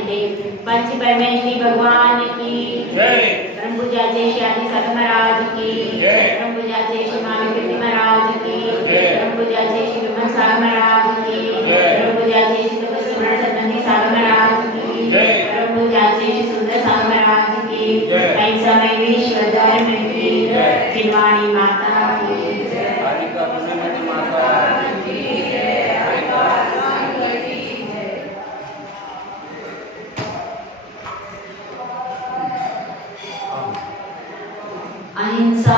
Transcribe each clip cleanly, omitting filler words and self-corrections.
थे। पंच परमेश्वरी भगवान की जय। ब्रह्मपूज्याचे श्री आदि सत महाराज की जय। ब्रह्मपूज्याचे श्री मामी कीर्ति महाराज की जय। ब्रह्मपूज्याचे श्री विमल सागर महाराज की जय। ब्रह्मपूज्याचे श्री सुब्रत सतनंदी सागर महाराज की जय। ब्रह्मपूज्याचे श्री सुंदर सागर महाराज की जय। ऐसा में विश्व धर्म की जय। खिलवाड़ी माता की कालिका पुण्यमती माता की जय। अहिंसा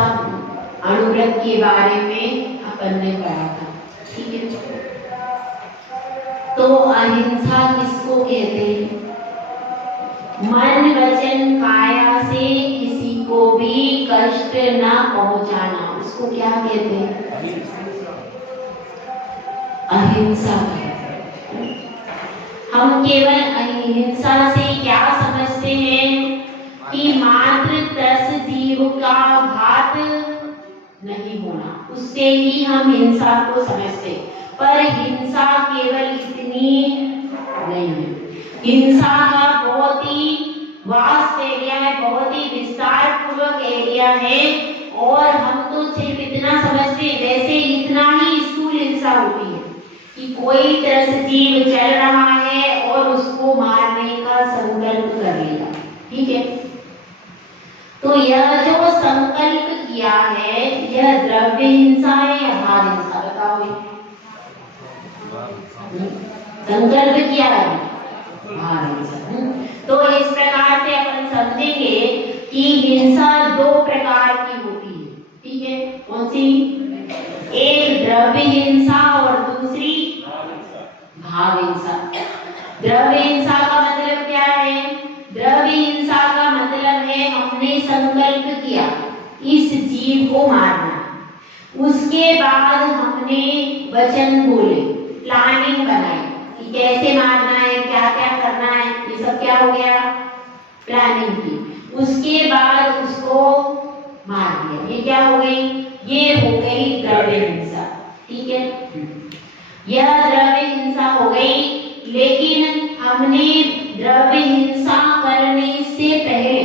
अणुव्रत के बारे में अपन ने पढ़ा था, ठीक है। तो अहिंसा किसको कहते हैं? मन वचन काया से किसी को भी कष्ट न पहुंचाना, उसको क्या कहते हैं? अहिंसा। हम केवल अहिंसा से क्या समझते हैं कि मात्र 10 जीव का घात नहीं होना, उससे ही हम हिंसा को समझते। पर हिंसा केवल इतनी नहीं है, हिंसा का बहुत ही वास्ट एरिया है, बहुत ही विस्तार पूर्वक एरिया है। और हम तो सिर्फ इतना समझते हैं जैसे इतना ही स्थूल हिंसा होती है कि कोई 10 जीव चल रहा है और उसको मारने का संकल्प कर लिया, ठीक है। तो यह जो संकल्प किया है, यह द्रव्य हिंसा है या भाव हिंसा? बताओ। संकल्प किया है भाव हिंसा। तो इस प्रकार से अपन समझेंगे कि हिंसा 2 प्रकार की होती है, ठीक है। कौन सी? एक द्रव्य हिंसा और दूसरी भाव हिंसा। द्रव्य हिंसा का मतलब क्या है? द्रव्य हिंसा का मतलब है हमने संकल्प किया इस जीव को मारना, उसके बाद हमने वचन बोले, प्लानिंग बनाई कि कैसे मारना है, क्या क्या करना है, ये सब क्या हो गया? प्लानिंग की। उसके बाद उसको मार दिया, ये क्या हो गई? ये हो गई द्रव्य हिंसा, ठीक है। यह द्रव्य हिंसा हो गई। लेकिन हमने द्रव्य हिंसा करने से पहले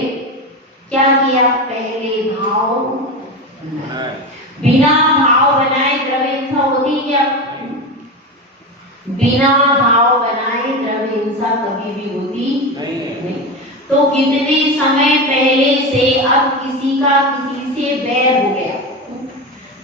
क्या किया? पहले भाव बनाए। बिना भाव बनाए द्रव्य हिंसा होती क्या? बिना भाव बनाए द्रव्य हिंसा कभी भी होती नहीं। तो कितने समय पहले से अब किसी का किसी से बैर हो गया,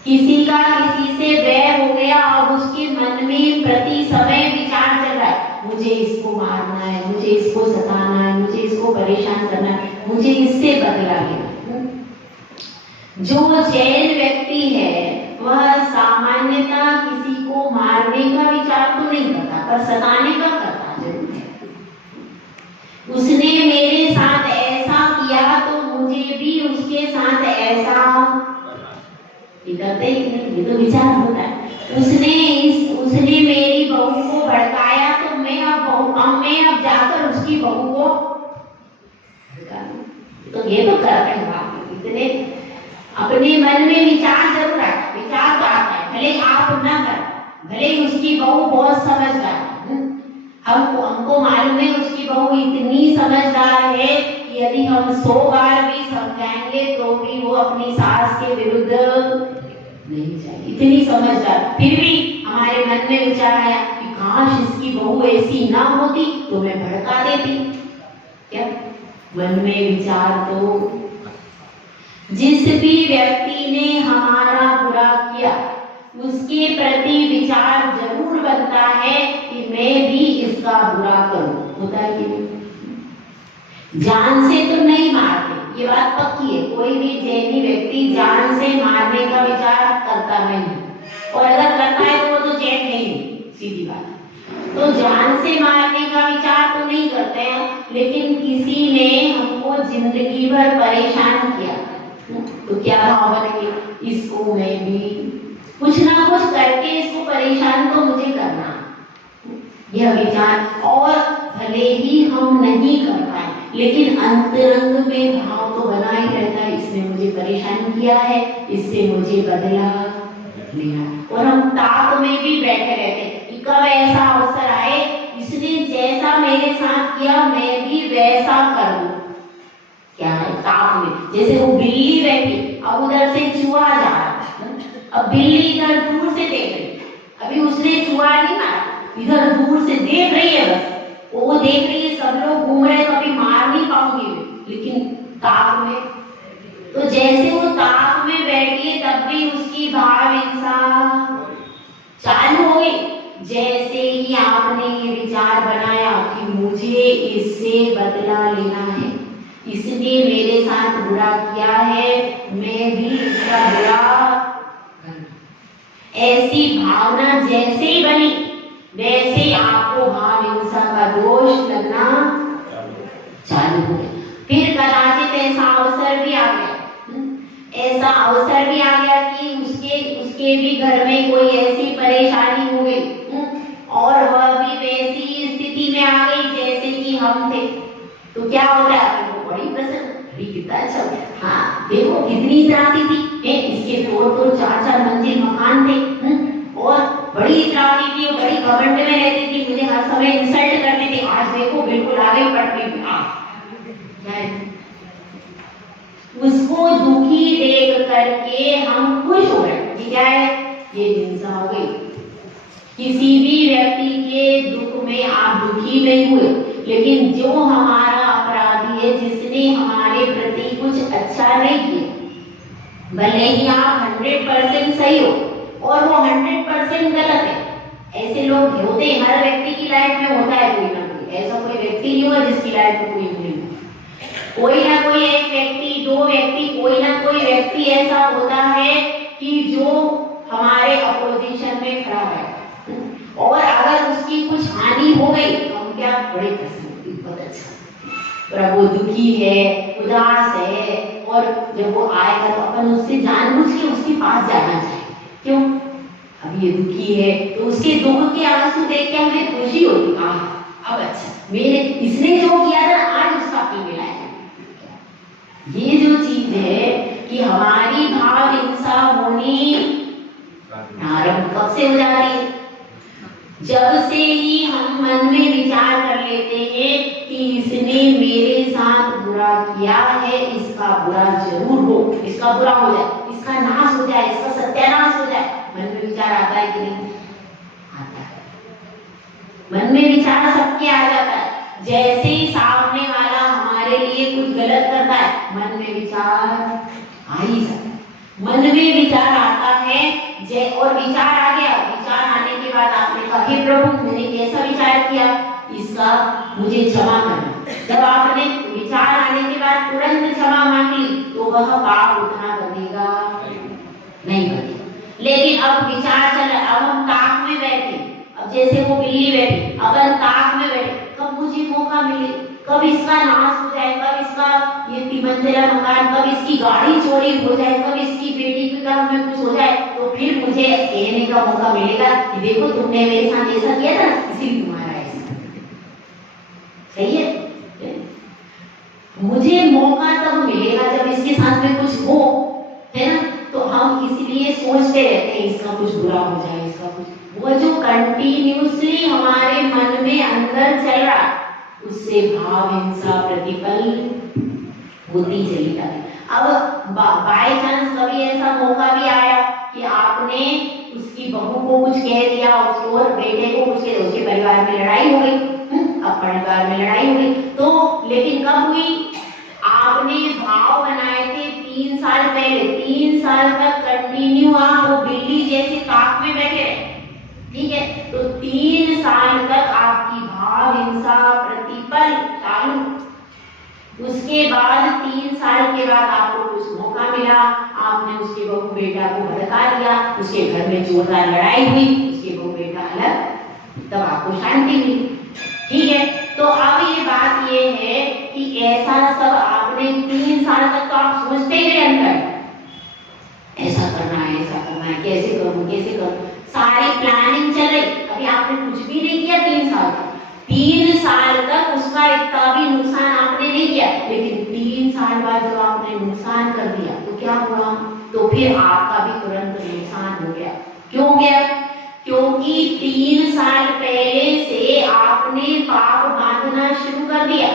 किसी का किसी से बैर हो गया और उसके मन में प्रति समय विचार चल रहा है, मुझे इसको मारना है, मुझे इसको सताना है, मुझे इसको परेशान करना है, मुझे इससे बदला लेना। जो जैन व्यक्ति है वह सामान्यतः किसी को मारने का विचार तो नहीं करता, पर सताने का करता जरूर है। उसने मेरे साथ ऐसा किया तो मुझे भी उसके साथ ऐसा करते ही नहीं, ये तो विचार होता है। उसने मेरी बहू को भड़काया तो मैं अब जाकर उसकी बहू को, तो ये तो करते हैं बात। इतने अपने मन में विचार जरूर आता है, विचार तो आता है, भले आप ना कर, भले उसकी बहू बहुत समझदार है, हमको मालूम है उसकी बहू इतनी समझदार है कि यदि हम 100 बार भी समझाएंगे तो भी वो अपनी सास के विरुद्ध नहीं जाएगी, इतनी समझदार। फिर भी हमारे मन में विचार आया कि काश इसकी बहू ऐसी ना होती तो मैं भड़का देती। क्या मन में विचार? तो जिस भी व्यक्ति ने हमारा बुरा किया उसके प्रति विचार जरूर बनता है कि मैं भी इसका बुरा करूं, होता है कि नहीं? जान से तो नहीं मारते, ये बात पक्की है। कोई भी जैनी व्यक्ति जान से मारने का विचार करता नहीं, और अगर करता है तो वो तो जैन नहीं, सीधी बात। तो जान से मारने का विचार तो नहीं करते हैं, लेकिन किसी ने हमको जिंदगी भर परेशान किया तो क्या भाव बनेंगे? इसको मैं भी कुछ ना कुछ करके इसको परेशान तो मुझे करना, यह विचार। और भले ही हम नहीं कर पाए लेकिन अंतरंग में भाव तो बना ही रहता है, इसने मुझे परेशान किया है, इससे मुझे बदला लेना। और हम ताक में भी बैठे रहते हैं कि कब ऐसा अवसर आए इसने जैसा मेरे साथ किया मैं भी वैसा कर दूं। क्या है ताक में, जैसे वो बिल्ली बैठी, अब उधर से चूहा जा रहा है, अब बिल्ली इधर दूर से देख रही, अभी उसने चूहा नहीं मारा, इधर दूर से देख रही है, बस वो देख रही है सब लोग घूम रहे हैं तो अभी मार नहीं पाऊंगी, लेकिन ताक में, तो जैसे वो ताक में बैठी है तब भी उसकी भाव हिंसा चालू हो गई। जैसे ही आपने ये विचार बनाया कि मुझे इससे बदला लेना है, इसने मेरे साथ बुरा किया है, मैं भी इसका बुरा, ऐसी भावना जैसे ही बनी वैसे ही आपको भाव हिंसा का दोष लगना चालू हो गया। फिर कदाचित ऐसा अवसर भी आ गया, ऐसा अवसर भी आ गया कि उसके भी घर में कोई ऐसी परेशानी हो गई और वह भी वैसी स्थिति में आ गई जैसे कि हम थे, तो क्या हो रहा है, वो बड़ी प्रसन्न, कितना अच्छा, हाँ देखो कितनी त्रासी थी, इसके तो 4-4 मंजिल मकान थे और बड़ी त्रासी थी और बड़ी घमंड में रहती थी, मुझे हर समय इंसल्ट करती थी, आज देखो बिल्कुल आ गई पटरी में। उसको दुखी देख करके हम खुश हो रहे, क्या है, ये हिंसा हो गई। किसी भी व्यक्ति के दुख में आप दुखी नहीं हुए, लेकिन जो हमारा अपराधी है, जिसने हमारे प्रति कुछ अच्छा नहीं किया, भले ही आप 100% सही हो और वो 100% गलत है, ऐसे लोग होते हैं, हर व्यक्ति की लाइफ में होता है कोई ना कोई, ऐसा कोई व्यक्ति नहीं होगा जिसकी लाइफ में कोई नहीं, कोई ना कोई एक व्यक्ति, 2 व्यक्ति, कोई ना कोई व्यक्ति ऐसा होता है कि जो हमारे अपोजिशन में खड़ा है और अगर उसकी कुछ हानि हो गई तो हम क्या बड़े प्रसन्न, बहुत अच्छा, और वो दुखी है, उदास है, और जब वो आएगा तो अपन उससे जानबूझ के उसके पास जाना चाहिए, क्यों, अब ये दुखी है तो उसके दुख के आंसू देख के हमें खुशी होती, अब अच्छा मेरे इसने जो किया था आज उसका फल मिला है। ये जो चीज है कि हमारी भाव हिंसा होनी आरंभ कब से हो जाती है, जब से ही हम मन में विचार कर लेते हैं कि इसने मेरे साथ बुरा किया है, इसका बुरा जरूर हो, इसका बुरा हो जाए, इसका नाश हो जाए, इसका सत्यानाश हो जाए, मन में विचार आता है कि नहीं आता है, मन में विचार सबके आ जाता है। जैसे ही सामने वाला हमारे लिए कुछ गलत करता है, मन में विचार आ ही जाता है, मन में विचार आता है, और विचार आ गया, विचार आने के बाद आपने कहा हे प्रभु मैंने कैसा विचार किया, इसका मुझे क्षमा करना, जब आपने विचार आने के बाद तुरंत क्षमा मांग ली तो वह पाप उठना बनेगा नहीं बनेगा। लेकिन अब विचार चल रहा, अब हम ताक में बैठे, अब जैसे वो बिल्ली बैठी, अब हम ताक में बैठे, कब मुझे मौका मिले, कब इसका नाश हो जाए, कब इसका ये 3 मंजिला मकान, कब इसकी गाड़ी चोरी हो जाए, कब इसकी बेटी के घर में कुछ हो जाए, तो फिर मुझे कहने का मौका मिलेगा कि देखो तुमने मेरे साथ ऐसा किया था, इसीलिए तुम्हारा ऐसा, सही है, मुझे मौका तब मिलेगा जब इसके साथ में कुछ हो, है ना, तो हम इसलिए सोचते रहते हैं इसका कुछ बुरा हो जाए, इसका कुछ, वो जो कंटिन्यूसली हमारे मन में अंदर चल रहा, उससे भाव हिंसा प्रतिपल होती चली जाती। अब बाय चांस कभी ऐसा मौका भी आया कि आपने उसकी बहू को कुछ कह दिया, उसके और बेटे को कुछ कह दिया, उसके परिवार में लड़ाई हो गई, अब परिवार में लड़ाई हो गई, तो लेकिन कब हुई, आपने भाव बनाए थे 3 साल पहले, 3 साल तक कंटिन्यू आप वो बिल्ली जैसे ताक में बैठे रहे, ठीक है, तो 3 साल तक आपकी भाव हिंसा प्रतिपल चालू, उसके बाद 3 साल के बाद आपको कुछ मौका मिला, आपने उसके बहू बेटा को भड़का दिया, उसके घर में जोरदार लड़ाई हुई, उसके बहू बेटा अलग, तब आपको शांति मिली, ठीक है। तो अब ये बात ये है कि ऐसा सब आपने 3 साल तक तो आप सोचते ही रहे अंदर, ऐसा करना है, ऐसा करना है, कैसे करूं, कैसे करूं, सारी प्लानिंग चल रही, अभी आपने कुछ भी नहीं किया 3 साल तक, 3 साल तक उसका इतना भी नुकसान आपने नहीं किया, लेकिन 3 साल बाद जब आपने नुकसान कर दिया तो क्या हुआ, तो फिर आपका भी तुरंत नुकसान हो गया। क्यों गया? क्योंकि 3 साल पहले से आपने दिया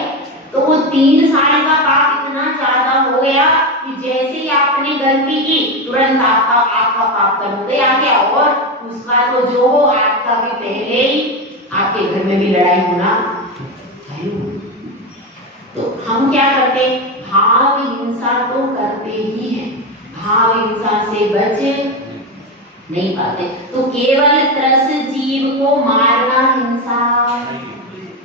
तो वो 3 साल का पाप इतना ज्यादा हो गया कि जैसे ही आपने गलती की तुरंत आपका पाप कम हो गया क्या, और उसका तो जो हो आपका भी पहले ही आपके घर में भी लड़ाई होना है। तो हम क्या करते, भाव हिंसा तो करते ही हैं, भाव हिंसा से बच नहीं पाते। तो केवल त्रस जीव को मारना हिंसा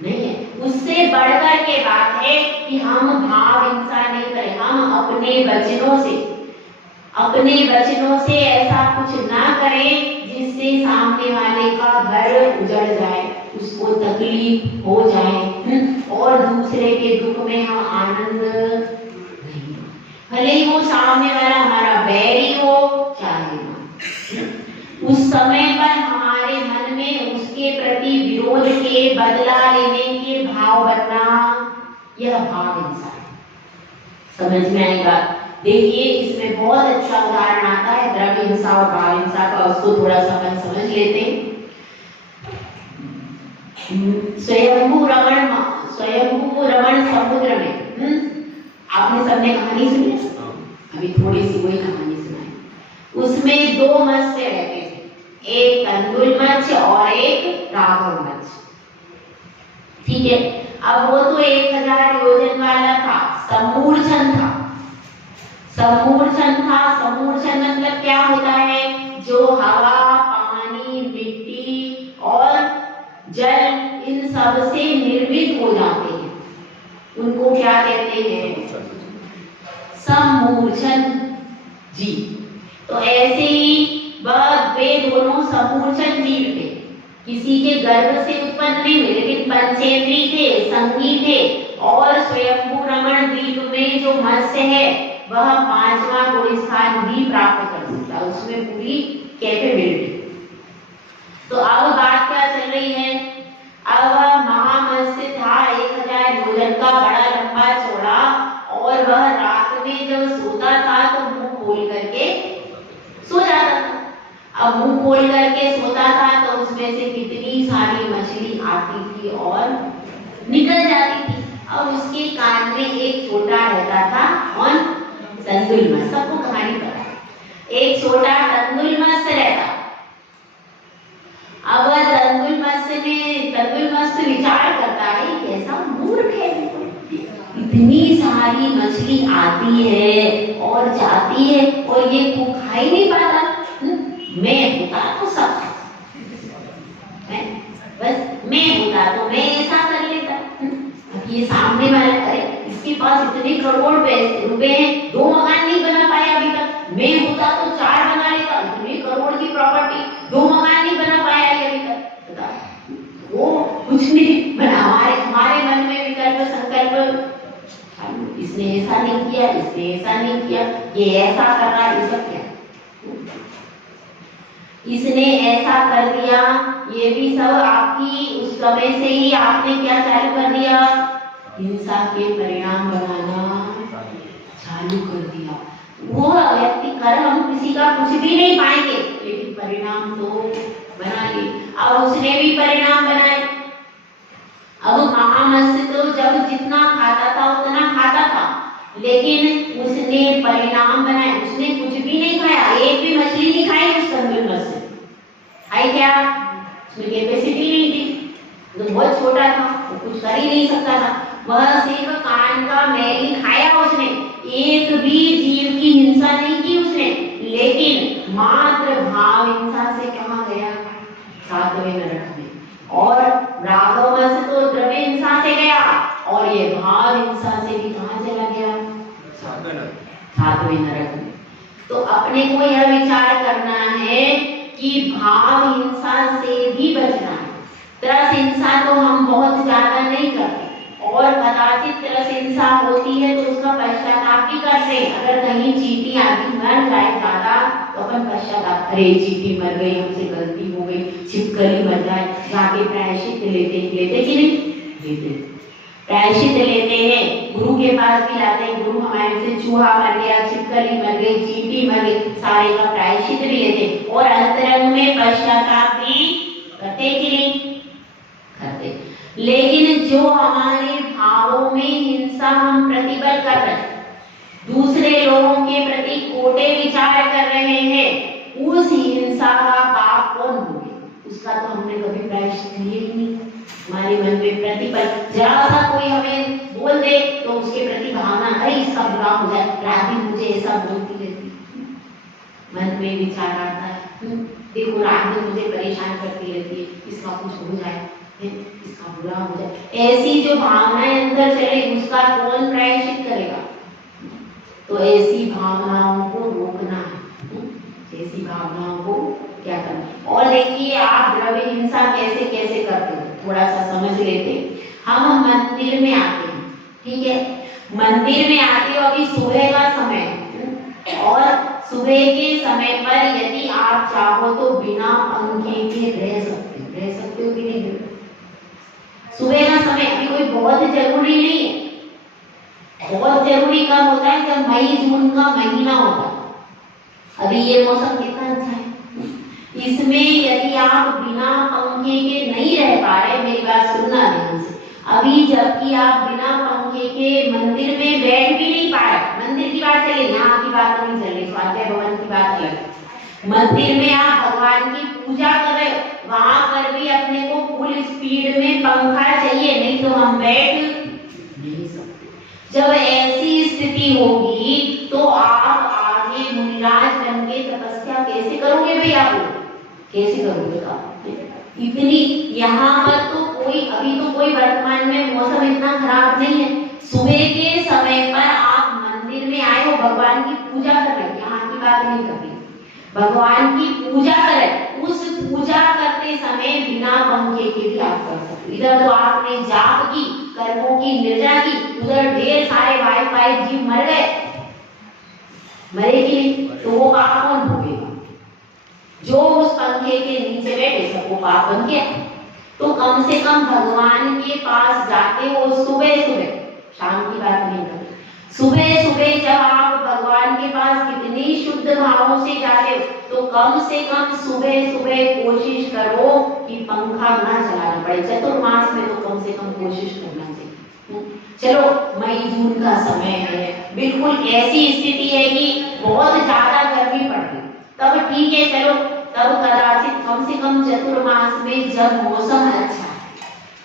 नहीं है, उससे बढ़कर के बात है कि हम भाव हिंसा नहीं करें, हम अपने वचनों से ऐसा कुछ ना करें जिससे सामने वाले का घर उजड़ जाए, उसको तकलीफ हो जाए और दूसरे के दुख में हम आनंद नहीं, भले ही वो सामने वाला हमारा बैरी हो चाहे ना, उस समय पर हमारे मन में उसके प्रति विरोध के, बदला लेने के भाव बनना, यह भाव हिंसा है। समझ में आई बात? देखिए इसमें बहुत अच्छा उदाहरण आता है द्रव्य हिंसा और भाव हिंसा का, उसको थोड़ा सा अपन समझ लेते हैं। स्वयंभू रमण समुद्र में आपने सबने कहानी सुनी, अभी थोड़ी सी वही कहानी सुनाई। उसमें 2 मत्स्य रहते थे, एक तंदुल मत्स्य और एक राघव मत्स्य, ठीक है। अब वो तो 1000 योजन वाला था, समूर्छन था। समूर्छन मतलब क्या होता है, जो हवा, पानी, मिट्टी और जल इन सब से निर्मित हो जाते हैं, उनको क्या कहते हैं, समूर्छन जीव। तो ऐसे ही वे दोनों समूर्छन जीव थे, किसी के गर्भ से उत्पन्न नहीं हुए, लेकिन पंचेंद्री थे, संगी थे, और स्वयंभू रमण द्वीप में जो मत्स्य है वह 5वां गुणस्थान भी प्राप्त कर सकता है, उसमें पूरी कैपेबिलिटी। तो अब बात क्या चल रही है, अब महामत्स्य था 1000 योजन का, बड़ा लंबा चौड़ा, और वह रात में जब सोता था तो मुंह खोल करके सो जाता था। अब मुंह खोल करके सोता था तो उसमें से कितनी सारी मछली आती थी और निकल जाती थी। अब उसके कान में एक छोटा रहता था, और तंदुल मत्स्य, सबको कहानी पता है, एक छोटा तंदुल मत्स्य रहता। अब तंदुल मत्स्य विचार करता है कैसा मूर्ख है, इतनी सारी मछली आती है और जाती है और ये को खा ही नहीं पाता, मैं होता तो सब बस, मैं होता तो मैं ऐसा कर लेता। अब ये सामने वाला, अरे इसके पास इतने करोड़ रुपए हैं, 2 मकान नहीं बना पाया अभी तक, मैं होता तो 4 बना लेता, इतने करोड़ की प्रॉपर्टी, 2 मकान नहीं बना पाया अभी तक। वो कुछ नहीं बना, हमारे मन में विकल्प संकल्प, इसने ऐसा नहीं किया, इसने ऐसा नहीं किया, ये ऐसा कर रहा, ये सब क्या, इसने ऐसा कर दिया, ये भी सब आपकी उस समय से ही आपने क्या चालू कर दिया, हिंसा के परिणाम बनाना चालू कर दिया। वो व्यक्ति कर, हम किसी का कुछ भी नहीं पाएंगे, लेकिन परिणाम तो बना लिए। अब उसने भी परिणाम बनाए। अब महामत्स्य तो जब जितना खाता था उतना खाता था, लेकिन उसने परिणाम बनाए, उसने कुछ भी नहीं खाया, एक भी मछली नहीं खाई उस तंदुल मत्स्य। खाई क्या, उसमें कैपेसिटी नहीं थी, तो बहुत छोटा था, वो कुछ कर ही नहीं सकता था, वह सिर्फ कान का मैल खाया उसने, एक भी जीव की हिंसा नहीं की उसने, लेकिन मात्र भाव हिंसा से कहाँ गया, 7वें नरक में। और राघव मत्स्य तो द्रव्य हिंसा से गया, और ये भाव हिंसा से भी कहाँ चला गया, 7वें नरक में। तो अपने को यह विचार करना है कि भाव हिंसा से भी बचना है। त्रस हिंसा तो हम बहुत ज्यादा नहीं करते, और कदाचित त्रस हिंसा होती है तो उसका पश्चाताप भी करते हैं। अगर कहीं चींटी आदि मर जाए ज्यादा तो अपन पश्चाताप, अरे चींटी मर गई, हमसे गलती हो गई, छिपकली मर जाए, जाके प्रायश्चित लेते कि नहीं लेते, प्रायश्चित लेते हैं, गुरु के पास भी लाते हैं, गुरु हमारे से चूहा मर गया, छिपकली मर गई, चींटी मर गई, सारे का प्रायश्चित भी लेते, और अंतरंग में पश्चाताप भी करते कि नहीं करते। लेकिन जो हमारे भाव में हिंसा हम प्रतिबल कर रहे हैं, दूसरे लोगों के प्रति खोटे विचार कर रहे हैं, उस हिंसा का पाप कौन भोगे? उसका तो हमने कभी प्रायश्चित किया ही नहीं। हमारे मन में प्रतिबल, जरा सा कोई हमें बोल दे तो उसके प्रति भावना, अरे इसका बुरा हो जाए, रात दिन मुझे ऐसा बोलती रहती, मन में विचार आता है, देखो रात दिन मुझे परेशान करती रहती है, इसका कुछ हो जाए, इसका बुरा हो जाए, ऐसी जो भावनाएं अंदर चले उसका कौन प्रायश्चित करेगा? तो ऐसी भावनाओं को रोकना है, ऐसी भावनाओं को क्या करना। और देखिए आप द्रव्य हिंसा कैसे कैसे करते हो, थोड़ा सा समझ लेते हैं। हम मंदिर में आते हैं, ठीक है, मंदिर में आते हो, अभी सुबह का समय है, और सुबह के समय पर यदि आप चाहो तो बिना पंखे के रह सकते हो कि नहीं? सुबह का समय अभी कोई बहुत जरूरी नहीं है, बहुत जरूरी कब होता है? जब मई जून का महीना होता है। अभी ये मौसम कितना अच्छा है, इसमें यदि आप बिना पंखे के नहीं रह पा रहे, मेरी बात सुनना ध्यान से, अभी जबकि आप बिना पंखे के मंदिर में बैठ भी नहीं पा रहे, मंदिर की बात चले, यहाँ की बात नहीं चल रही, स्वाध्याय भवन की बात अलग, मंदिर में आप भगवान की पूजा कर रहे हो, वहां पर भी अपने को फुल स्पीड में पंखा चाहिए, नहीं तो हम बैठ नहीं सकते। जब ऐसी स्थिति होगी तो आप आगे मुनिराज बन के तपस्या कैसे करोगे भैया? आप कैसे करोगे? इतनी यहाँ पर तो कोई, अभी तो कोई वर्तमान में मौसम इतना खराब नहीं है, सुबह के समय पर आप मंदिर में आए हो, भगवान की पूजा कर रहे हो, यहाँ की बात नहीं कर रही, भगवान की पूजा करें, उस पूजा करते समय बिना पंखे के भी आप कर सकते हो। इधर तो आपने जाप की, कर्मों की निर्जा की, उधर ढेर सारे वाई जीव मर गए, मरे कि नहीं? तो वो पाप कौन भोगेगा? जो उस पंखे के नीचे बैठे, सबको पाप बन गया। तो कम से कम भगवान के पास जाते हो सुबह सुबह, शाम की बात नहीं करते, सुबह सुबह जब आप भगवान के पास कितनी शुद्ध भावों से जाते हो, तो कम से कम सुबह सुबह कोशिश करो कि पंखा ना चलाना पड़े। चतुर्मास में तो कम से कम कोशिश करना चाहिए। चलो मई जून का समय है, बिल्कुल ऐसी स्थिति है कि बहुत ज्यादा गर्मी पड़ रही, तब ठीक है, चलो तब कदाचित कम से कम चतुर्मास में जब मौसम अच्छा है,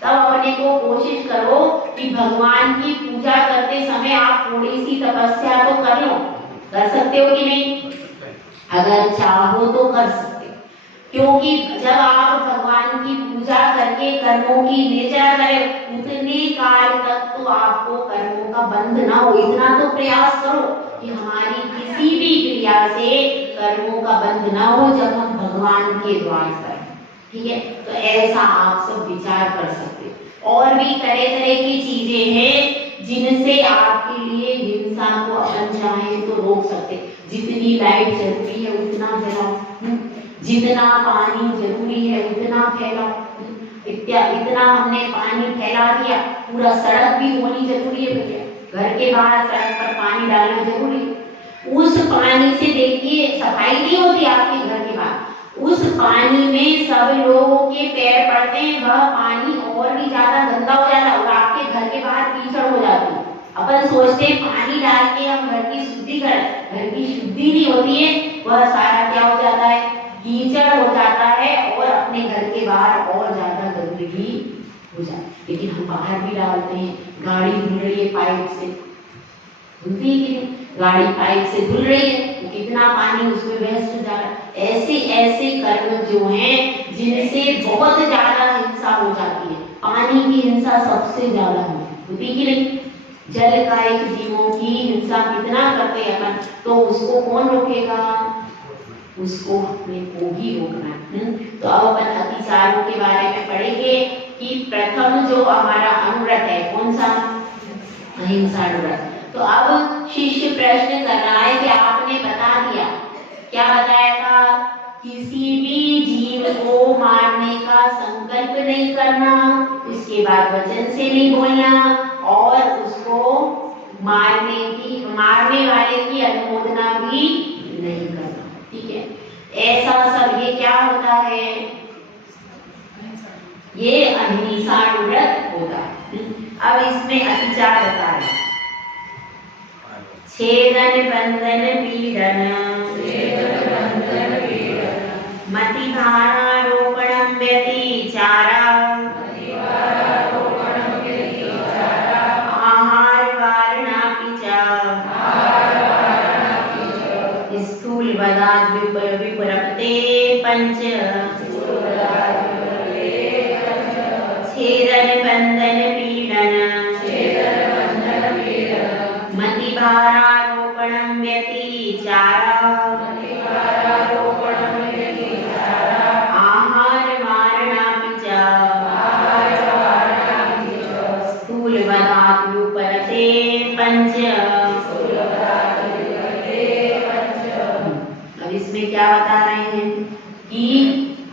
तब अपने को कोशिश करो कि भगवान की पूजा करते समय आप थोड़ी सी तपस्या तो कर लो। कर सकते हो कि नहीं? अगर चाहो तो कर सकते हो, क्योंकि जब आप भगवान की पूजा करके कर्मों की निर्जा करें, उतने काल तक तो आपको कर्मों का बंध ना हो, इतना तो प्रयास करो कि हमारी किसी भी क्रिया से कर्मों का बंध ना हो जब हम भगवान के द्वार पर, ठीक है? तो ऐसा आप सब विचार कर सकते हो। और भी तरह तरह की चीजें हैं जिनसे आपके लिए हिंसा को अपन चाहे तो रोक सकते। जितनी लाइट जरूरी है उतना जलाओ, जितना पानी जरूरी है उतना फैलाओ, इतना हमने पानी फैला दिया, पूरा सड़क भी होनी जरूरी है भैया, घर के बाहर सड़क पर पानी डालना जरूरी है। उस पानी से देखिए सफाई नहीं होती आपके घर के बाहर, उस पानी में सब लोगों के पैर पड़ते हैं, वह पानी और भी ज्यादा गंदा हो जाता है और आपके घर के बाहर कीचड़ हो जाती है। अपन सोचते हैं पानी डाल के हम घर की शुद्धि करें, घर की शुद्धि नहीं होती है, वह सारा क्या हो जाता है? कीचड़ हो जाता है और अपने घर के बाहर और ज्यादा गंदगी हो जाती है। लेकिन हम बाहर भी डालते हैं, गाड़ी धुल रही है पाइप से, धुलती है कि नहीं? गाड़ी पाइप से धुल रही है तो कितना पानी उसमें वेस्ट जा रहा है। ऐसे ऐसे कर्म जो हैं जिनसे बहुत ज्यादा हिंसा हो जाती है, पानी की हिंसा सबसे ज्यादा होती कि नहीं? जल का एक जीवों की हिंसा कितना करते हैं अपन, तो उसको कौन रोकेगा? उसको अपने को ही रोकना है। तो अब अपन अतिचारों के बारे में पढ़ेंगे कि प्रथम जो हमारा अनुव्रत है कौन सा? अहिंसा अनुव्रत। तो अब शिष्य प्रश्न कर रहा है कि आपने बता दिया, क्या बताया था? किसी भी जीव को मारने का संकल्प नहीं करना, उसके बाद वचन से नहीं बोलना और उसको मारने वाले की अनुमोदना भी नहीं करना, ठीक है? ऐसा सब ये क्या होता है? ये अहिंसा व्रत होता है। अब इसमें अतिचार बता रहे हैं। छेदन बंधन पीड़न मति भारारोपणं व्यतिचारा आहार वारणापि च स्थूलवदाद् विपरक्ते पंच छेदन बंधन पीड़न मति भारारोपणं व्यतिचारा आहार वारणापि च स्थूलवदाद् विपरक्ते पंच। अब इसमें क्या बता रहे हैं कि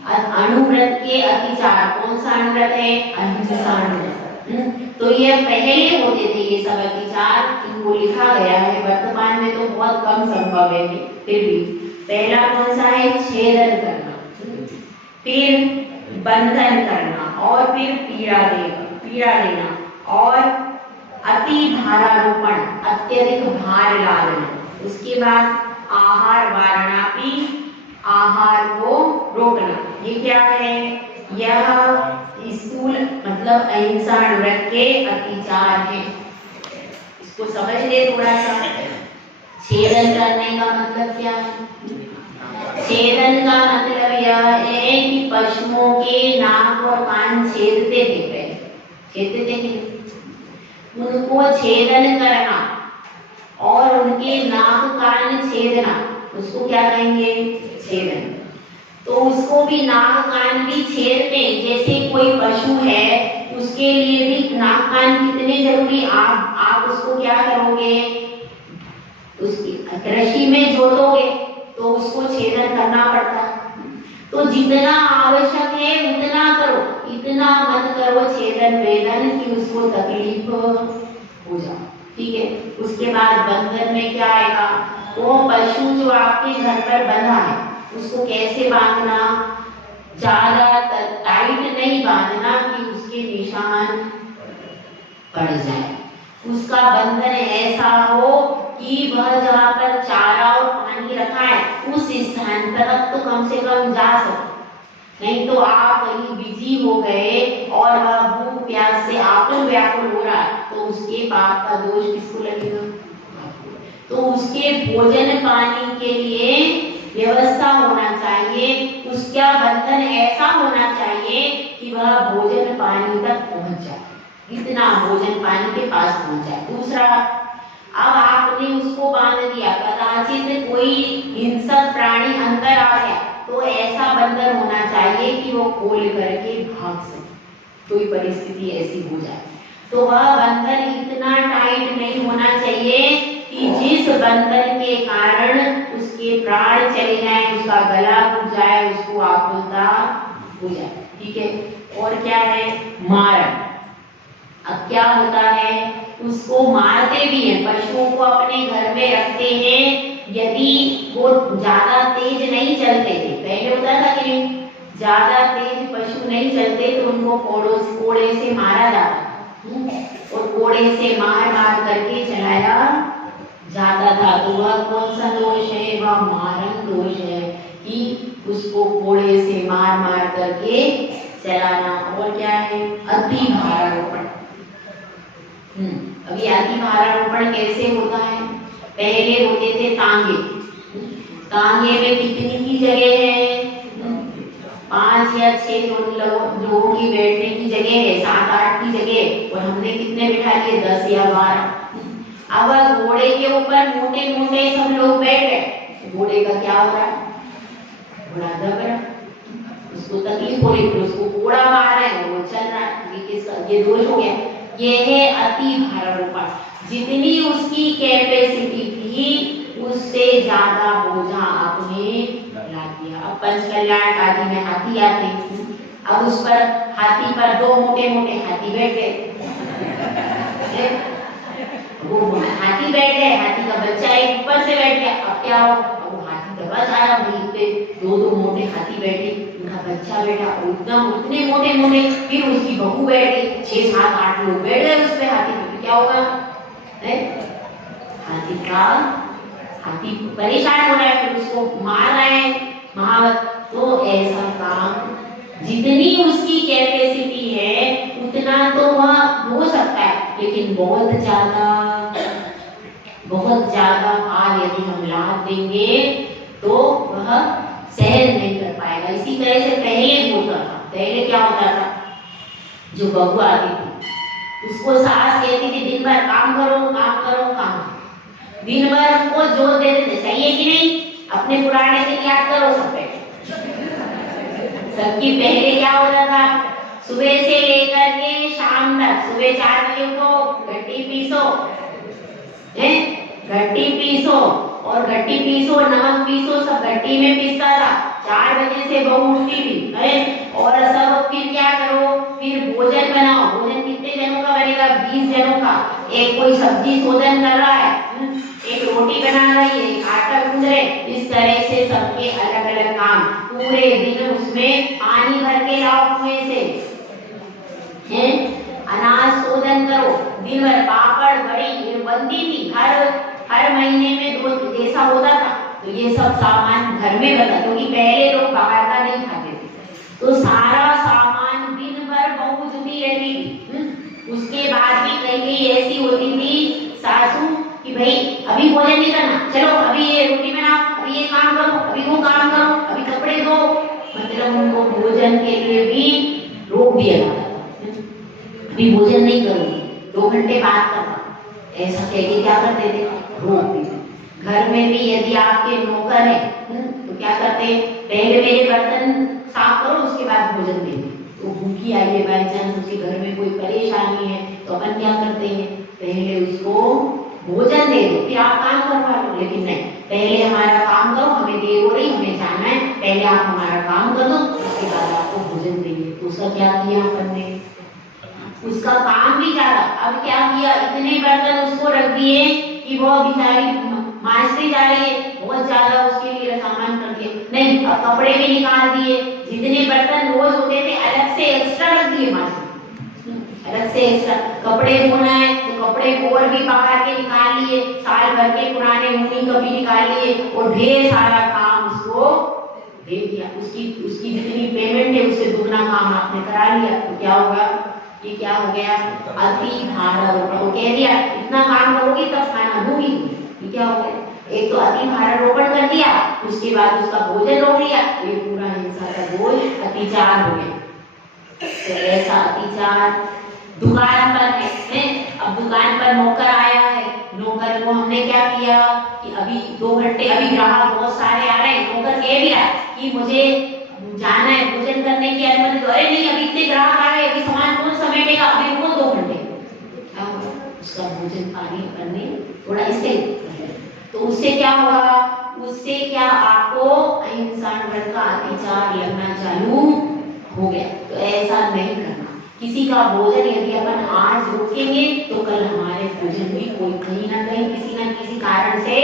अनुव्रत के अतिचार, कौन सा अनुव्रत है? अहिंसा अनुव्रत। तो ये पहले होते थे ये सब अतिचार, इनको लिखा गया है, वर्तमान में तो बहुत कम संभव है, फिर भी पहला कौन सा है? छेदन करना, फिर बंधन करना, और फिर पीड़ा देना, और अति भारारोपण, अत्यधिक भार डालना, उसके बाद आहार वारणापि, आहार को रोकना। ये क्या है? यह स्थूल मतलब अहिंसा व्रत के अतिचार है। इसको समझ ले थोड़ा सा। छेदन करने का मतलब क्या है? छेदन का मतलब यह है कि पशुओं के नाक और कान छेदते थे, पहले छेदते थे कि उनको छेदन करना और उनके नाक कान छेदना, उसको क्या कहेंगे? छेदन। तो उसको भी नाक कान भी छेदते, जैसे कोई पशु है उसके लिए भी नाक कान कितने जरूरी। आप उसको क्या करोगे? उसकी कृषि में जोतोगे तो उसको छेदन करना पड़ता है। तो जितना आवश्यक है उतना करो, इतना मत करो छेदन वेदन कि उसको तकलीफ हो जाए, ठीक है। उसके बाद बंधन में क्या आएगा? वो पशु जो आपके घर पर बंधा है उसको कैसे बांधना? ज्यादा टाइट नहीं बांधना कि उसके निशान पड़ जाए। उसका बंधन ऐसा हो कि वह जहाँ पर चारा और पानी रखा है उस स्थान तक तो कम से कम जा सके। नहीं तो आप कहीं बिजी हो गए और वह भूख प्यास से आकुल व्याकुल हो रहा है तो उसके पाप का दोष किसको लगेगा? तो उसके भोजन पानी के लिए व्यवस्था होना चाहिए, उसका बंधन ऐसा होना चाहिए कि वह भोजन पानी तक पहुंच जाए, इतना भोजन पानी के पास पहुंच जाए। दूसरा, अब आपने उसको बांध दिया, कदाचित कोई हिंसक प्राणी अंदर आ गया तो ऐसा बंधन होना चाहिए कि वो खोल करके भाग सके, कोई परिस्थिति ऐसी हो जाए तो वह बंधन इतना टाइट नहीं होना चाहिए कि जिस बंधन के कारण उसके प्राण चले जाए, उसका गला टूट जाए, उसको आकुलता हो जाए, ठीक है। और क्या है? मारण। अब क्या होता है? उसको मारते भी हैं, पशुओं को अपने घर में रखते हैं। यदि वो ज्यादा तेज नहीं चलते थे, पहले होता था कि ज्यादा तेज पशु नहीं चलते तो उनको कोड़े से मारा जाता और कोड़े से मार करके चलाया जाता था। तो वह कौन सा दोष है? वह मारण दोष है कि उसको कोड़े से मार करके चलाना। और क्या है? अति भारारोपण। अभी अति भारारोपण कैसे होता है? पहले होते थे तांगे। तांगे में कितनी की जगह है? 5 या 6 लोगों की बैठने की जगह है, 7-8 की जगह, और हमने कितने बिठा लिए? 10 या 12। अब घोड़े के ऊपर मोटे मोटे सब लोग बैठ गए, घोड़े का क्या हो रहा है? घोड़ा दब रहा, उसको तकलीफ हो रही, उसको घोड़ा मार रहे हैं, वो चल रहा है। ये दोष हो गया। ये है अति भारारोपण। जितनी उसकी कैपेसिटी थी उससे ज्यादा बोझा आपने ला दिया। अब पंचकल्याण आदि में हाथी आते, अब उस पर हाथी पर 2 मोटे मोटे हाथी बैठ गए, वो हाथी बैठ गए, हाथी का बच्चा एक ऊपर से बैठ गया। अब क्या हो? अब वो हाथी दबा जा रहा, वहीं पे 2 मोटे हाथी बैठे, उनका बच्चा बैठा एकदम उतने मोटे मोटे, फिर उसकी बहू बैठ गई, 6 7 8 लोग बैठ गए उस पे हाथी पे, क्या होगा? हाथी परेशान हो रहा है, फिर उसको मार रहे हैं महावत। तो ऐसा काम जितनी उसकी कैपेसिटी है उतना तो वह हो सकता है, लेकिन बहुत ज्यादा हार यदि हम लाद देंगे तो वह सहन नहीं कर पाएगा। इसी तरह से पहले होता था, पहले क्या होता था, जो बहू आती थी उसको सास कहती थी दिन भर काम करो काम करो काम, दिन भर उसको जोर देते थे, सही है कि नहीं? अपने पुराने दिन याद करो सब पे। सबकी पहले क्या होता था, सुबह से लेकर के शाम तक, सुबह 4 बजे उठो, घट्टी पीसो, घट्टी पीसो और घट्टी पीसो, नमक पीसो, सब घट्टी में पीसता था। 4 बजे से बहू उठती थी, और सब फिर क्या करो, फिर भोजन बनाओ। भोजन कितने जनों का बनेगा? 20 जनों का। एक कोई सब्जी शोधन कर रहा है, एक रोटी बना रही है, एक आटा गूंद रहे, इस तरह से सबके अलग अलग काम। पूरे दिन उसमें पानी भर के लाओ कुएं से, अनाज शोधन करो, दिन भर पापड़ बड़ी बनती थी, हर महीने में 2 ऐसा होता था। तो ये सब सामान घर में बना, क्योंकि पहले लोग बाहर का नहीं खाते थे, तो सारा सामान दिन भर बहू जुटी रहती थी। उसके बाद भी कई ऐसी होती थी सासू कि भाई अभी भोजन नहीं करना, चलो अभी ये रोटी बनाओ, अभी ये काम करो, अभी वो काम करो, अभी कपड़े धो, मतलब उनको भोजन के लिए भी रोक दिया जाता था। अभी भोजन नहीं करूंगी, 2 घंटे बाद करना, ऐसा कह के क्या करते थे, रोक देते। घर में भी यदि आपके नौकर है तो क्या करते, पहले मेरे बर्तन साफ करो उसके बाद भोजन देंगे। तो भूखी आई है बाई चांस, उसके घर में कोई परेशानी है, तो अपन क्या करते हैं, पहले उसको भोजन दे दो, फिर आप काम करवा लो। लेकिन नहीं, पहले हमारा काम करो, हमें देर हो रही, हमें जाना है, पहले आप हमारा काम कर दो, उसके बाद आपको भोजन देंगे। तो उसका क्या किया अपन ने, उसका काम भी ज्यादा। अब क्या किया, इतने बर्तन उसको रख दिए कि वो बेचारी मांजती जा रही है, बहुत ज्यादा उसके लिए सामान कर दिए। नहीं, अब कपड़े भी निकाल दिए, जितने बर्तन रोज होते थे अलग से एक्स्ट्रा रख दिए, अलग से एक्स्ट्रा। कपड़े धोना है तो कपड़े और भी बाहर के निकाल लिए, साल भर के पुराने ऊनी कभी निकाल लिए, और ढेर सारा काम उसको दे दिया। उसकी जितनी पेमेंट है उससे दुगना काम आपने करा लिया। तो क्या होगा, ये क्या हो गया, अति भारारोपण। वो कह दिया इतना काम करोगी तब खाना दूंगी, ये क्या हो गया, एक तो अति भारारोपण कर दिया, उसके बाद उसका भोजन रोक लिया, ये पूरा हिंसा का बोझ अतिचार हो गया। तो ऐसा अतिचार दुकान पर है। अब दुकान पर नौकर आया है, नौकर को हमने क्या किया कि अभी 2 घंटे, अभी ग्राहक बहुत सारे आ रहे हैं, नौकर कह दिया कि मुझे जाना है, भोजन करने की अनुमति दो। अरे नहीं, अभी इतने ग्राहक आ रहे, अभी सामान कौन समेटेगा, अभी रुको 2 घंटे। क्या होगा, उसका भोजन पानी करने थोड़ा इससे, तो उससे क्या होगा, उससे क्या आपको इंसान वर्ग का अत्याचार लगना चालू हो गया। तो ऐसा नहीं करना। किसी का भोजन यदि अपन आज रोकेंगे तो कल हमारे भोजन भी कोई कहीं ना कहीं किसी न किसी कारण से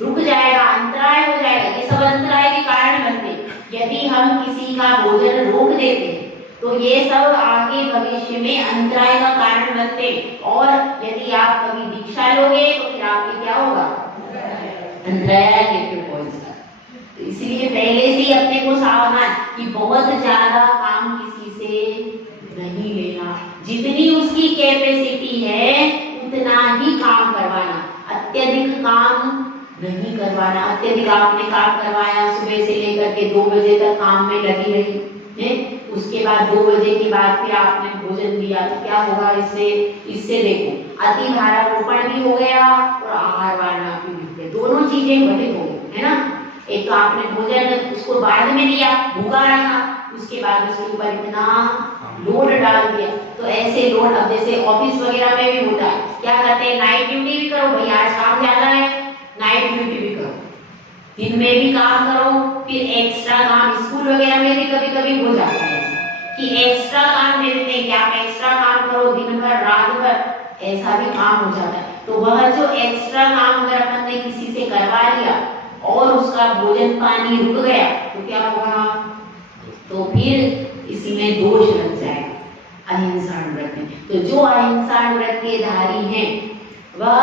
रुक जाएगा, अंतराय हो जाएगा। ये सब अंतराय के कारण बनते। यदि हम किसी का भोजन रोक देते तो ये सब आगे भविष्य में अंतराय का कारण बनते। और यदि आप कभी दीक्षा लोगे तो फिर आपके क्या होगा, अंतराय के पहुंचेगा। तो इसलिए पहले से ही अपने को सावधान कि बहुत ज्यादा काम किसी से नहीं लेना, जितनी उसकी कैपेसिटी है उतना ही काम करवाना, अत्यधिक काम नहीं करवाना। अत्यधिक आपने काम करवाया, सुबह से लेकर के 2 बजे तक काम में लगी रही है, उसके बाद 2 बजे के बाद फिर आपने भोजन दिया, तो क्या होगा, इससे देखो अति भारारोपण भी हो गया और आहार वाना भी हो गया, दोनों चीजें घटित हो गई, है ना। एक तो आपने भोजन उसको बाद में दिया, भूखा रखा, उसके बाद उसके ऊपर इतना लोड डाल दिया। तो ऐसे लोड, अब जैसे ऑफिस वगैरह में भी होता है, क्या करते हैं, नाइट ड्यूटी भी करो, भाई आज काम ज्यादा है, नाइट ड्यूटी भी करो, दिन में भी काम करो, फिर एक्स्ट्रा काम स्कूल वगैरह में भी कभी कभी हो जाता है कि एक्स्ट्रा काम दे देते हैं कि आप एक्स्ट्रा काम करो दिन भर रात भर, ऐसा भी काम हो जाता है। तो वह जो एक्स्ट्रा काम अगर अपन ने किसी से करवा लिया और उसका भोजन पानी रुक गया तो क्या होगा, तो फिर इसमें दोष लग जाएगा अहिंसा व्रत में। तो जो अहिंसा व्रत के धारी हैं वह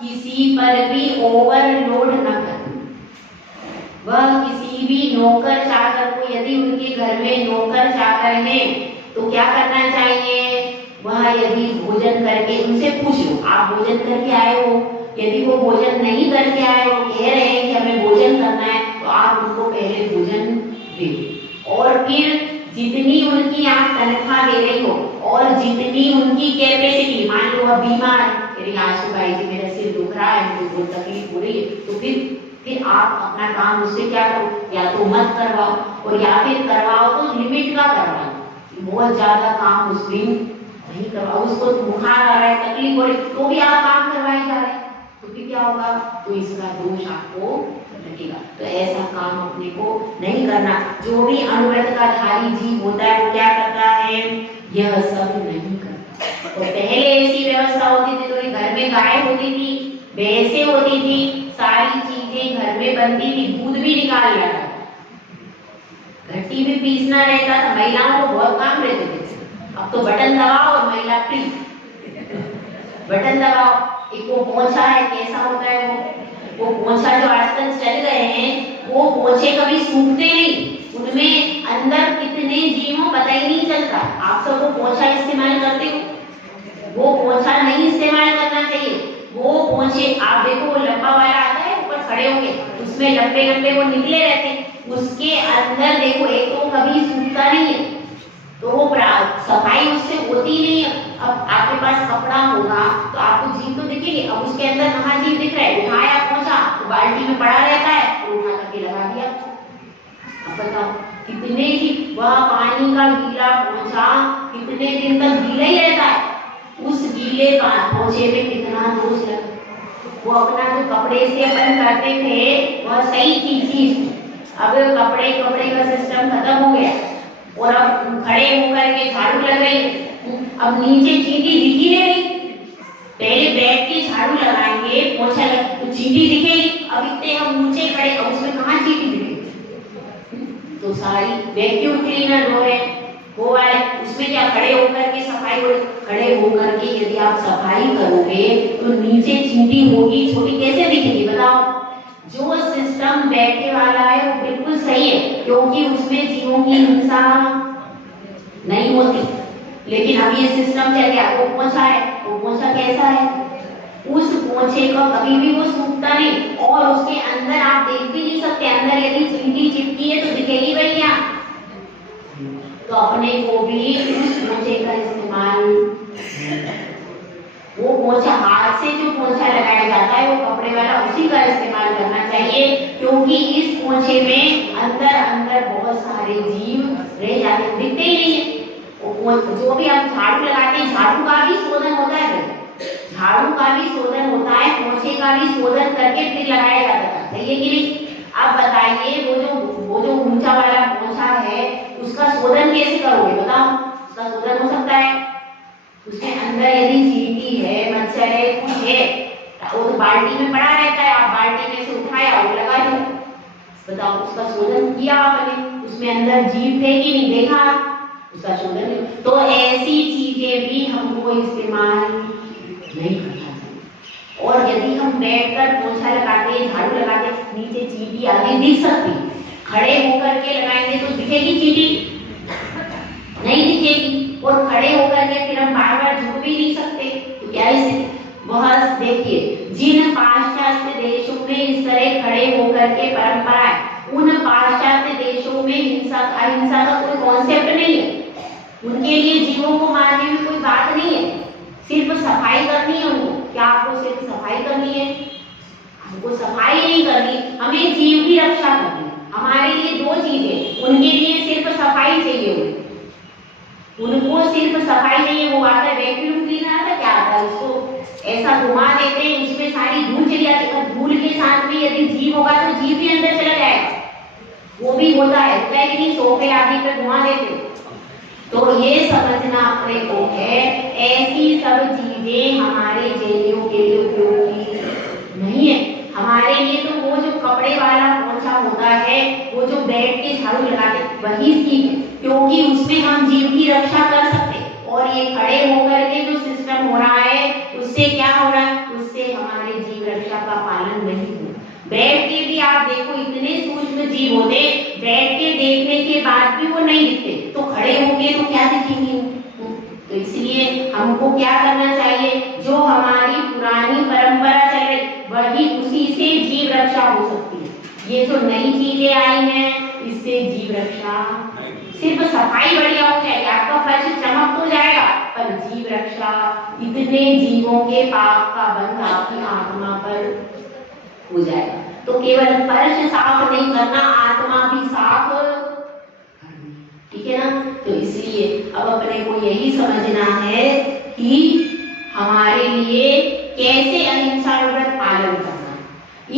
किसी पर भी ओवरलोड न करें। वह किसी भी नौकर चाकर को, यदि उनके घर में नौकर चाकर हैं तो क्या करना चाहिए, वह यदि भोजन करके उनसे पूछ लो आप भोजन करके आए हो, यदि वो भोजन नहीं करके आए, वो कह रहे हैं कि हमें भोजन करना है, तो आप उनको पहले भोजन दो। और फिर जितनी उनकी आप तनख्वाह दे रही हो और जितनी उनकी कैपेसिटी, मान लो अब बीमार है, आज तो भाई जी मेरा सिर दुख रहा है, मुझे बहुत तकलीफ हो रही है, तो फिर आप अपना काम उससे क्या करो, या तो मत करवाओ, और या फिर करवाओ तो लिमिट का करवाओ। बहुत ज्यादा काम उस दिन नहीं करवाओ। उसको बुखार आ रहा है, तकलीफ हो रही, तो भी आप काम करवाए जा रहे हैं, तो फिर क्या होगा, तो इसका दोष आपको लगेगा। तो ऐसा काम अपने को नहीं करना। जो भी अनुव्रत का धारी जीव होता है वो क्या करता है, यह सब नहीं करता। तो पहले ऐसी व्यवस्था होती थी, तो घर में गाय होती थी, भैंसें होती थी, सारी चीजें घर में बनती थी, दूध भी निकाल लिया था, घट्टी भी पीसना रहता था, महिलाओं को बहुत काम रहते थे। अब तो बटन दबाओ और महिला फ्री, बटन दबाओ। एक वो पोंछा है, कैसा होता है वो पोंछा जो आजकल चल गए हैं, वो पोंछे कभी सूखते नहीं, उनमें अंदर कितने जीव हो पता ही नहीं चलता। आप सब वो पोंछा इस्तेमाल करते हो, वो पोंछा नहीं इस्तेमाल करना चाहिए। वो पोंछे आप देखो, वो लंबा वाला आता है ऊपर खड़े होंगे, उसमें लंबे लंबे वो निकले रहते हैं, उसके अंदर देखो एक तो कभी सूखता नहीं है, तो वो सफाई उससे होती नहीं है। अब आपके पास कपड़ा होगा तो आपको जीव तो दिखेगी, अब उसके अंदर कहाँ जीव दिख रहा है, उठाया पोंछा तो बाल्टी में पड़ा रहता है, तो उठा करके लगा दिया। अब बताओ कितने जीव, वह पानी का गीला पोंछा कितने दिन तक गीला ही रहता है, उस गीले पोंछे में कितना दोष लगा। वो अपना जो कपड़े से अपन करते थे वह सही चीज, अब कपड़े का सिस्टम खत्म हो गया, और अब खड़े होकर के झाड़ू लग रही, अब नीचे चींटी दिख ही नहीं रही। पहले बैठ के झाड़ू लगाएंगे, पोंछा तो चींटी दिखेगी, अब इतने हम ऊंचे खड़े, अब उसमें कहाँ चींटी दिखेगी। तो सारी वैक्यूम क्लीनर जो है वो वाले, उसमें क्या खड़े होकर के सफाई हो, खड़े होकर के यदि आप सफाई करोगे तो नीचे चींटी होगी, छोटी कैसे दिखेगी बताओ। जो सिस्टम बैठे वाला है वो बिल्कुल सही है, क्योंकि उसमें जीवों की हिंसा नहीं होती। लेकिन अब ये सिस्टम चल गया, वो पोंछा है, वो पोंछा कैसा है, उस पोंछे का कभी भी वो सूखता नहीं, और उसके अंदर आप देख भी नहीं सकते, अंदर यदि चींटी चिपकी है तो दिखेगी भैया। तो अपने को भी उस पोंछे का इस्तेमाल, वो पोंछा हाथ से जो पोंछा लगाया जाता है वो कपड़े वाला, उसी का इस्तेमाल करना चाहिए, क्योंकि इस पोंछे में अंदर अंदर बहुत सारे जीव रह जाते, दिखते ही नहीं है। जो भी हम झाड़ू लगाते हैं, झाड़ू का भी शोधन होता है, झाड़ू का भी शोधन होता है, पोंछे का भी शोधन करके फिर लगाया जाता है, सही है कि नहीं। अब बताइए वो जो ऊंचा वाला पोंछा है उसका शोधन कैसे करोगे बताओ, उसका शोधन हो सकता है, उसके अंदर यदि चींटी है, मच्छर है, कुछ है, वो तो बाल्टी में पड़ा रहता है, आप बाल्टी में से उठाया और लगा दिया, बताओ उसका शोधन किया आपने, उसमें अंदर जीव थे कि नहीं देखा, उसका शोधन। तो ऐसी चीजें भी हमको इस्तेमाल नहीं करना चाहिए। और यदि हम बैठकर पोंछा लगाते, झाड़ू लगाते, नीचे चींटी आगे दिख सकती, खड़े होकर के लगाएंगे तो दिखेगी चींटी, नहीं दिखेगी, और खड़े होकर के फिर हम बार बार झुक भी नहीं सकते, तो क्या इसे बहुत देखिए, जिन पाश्चात्य देशों में इस तरह खड़े होकर के परंपरा है, उन पाश्चात्य देशों में अहिंसा का कोई कॉन्सेप्ट नहीं है, उनके लिए जीवों को मारने में कोई बात नहीं है, सिर्फ सफाई करनी है उनको। क्या आपको सिर्फ सफाई करनी है? हमको सफाई नहीं करनी, हमें जीव की रक्षा करनी है। हमारे लिए दो चीजें, उनके लिए सिर्फ सफाई चाहिए, उनको सिर्फ सफाई चाहिए। वो आता है वैक्यूम क्लीनर आता है, क्या आता है, उसको ऐसा घुमा देते हैं, उसमें सारी धूल चली जाती है, और धूल के साथ में यदि जीव होगा तो जीव भी अंदर चला जाएगा, वो भी होता है, नहीं सोफे आदि पे घुमा देते। तो ये समझना अपने को है, ऐसी सब चीजें हमारे जैनियों के लिए उपयोगी नहीं है। हमारे लिए तो वो जो कपड़े वाला पोंछा होता है, वो जो बैठ के झाड़ू लगाते, वही ठीक है। हो रहा है, उससे हमारे जीव रक्षा का पालन नहीं हुआ। बैठ के भी आप देखो इतने सूक्ष्म जीव होते, बैठ के देखने के बाद भी वो नहीं दिखते, तो खड़े होंगे तो क्या दिखेंगे। तो इसलिए हमको क्या करना चाहिए, जो हमारी पुरानी परंपरा चल रही वही, उसी से जीव रक्षा हो सकती है। ये जो नई चीजें आई हैं इससे जीव रक्षा, सिर्फ सफाई बढ़िया हो जाएगी, आपका फर्श चमक तो जाएगा, पर जीव रक्षा, इतने जीवों के पाप का बंध आपकी आत्मा पर हो जाएगा। तो केवल फर्श साफ नहीं करना, आत्मा भी साफ करनी, ठीक है ना। तो इसलिए अब अपने को यही समझना है कि हमारे लिए कैसे अहिंसा व्रत पालन करना है।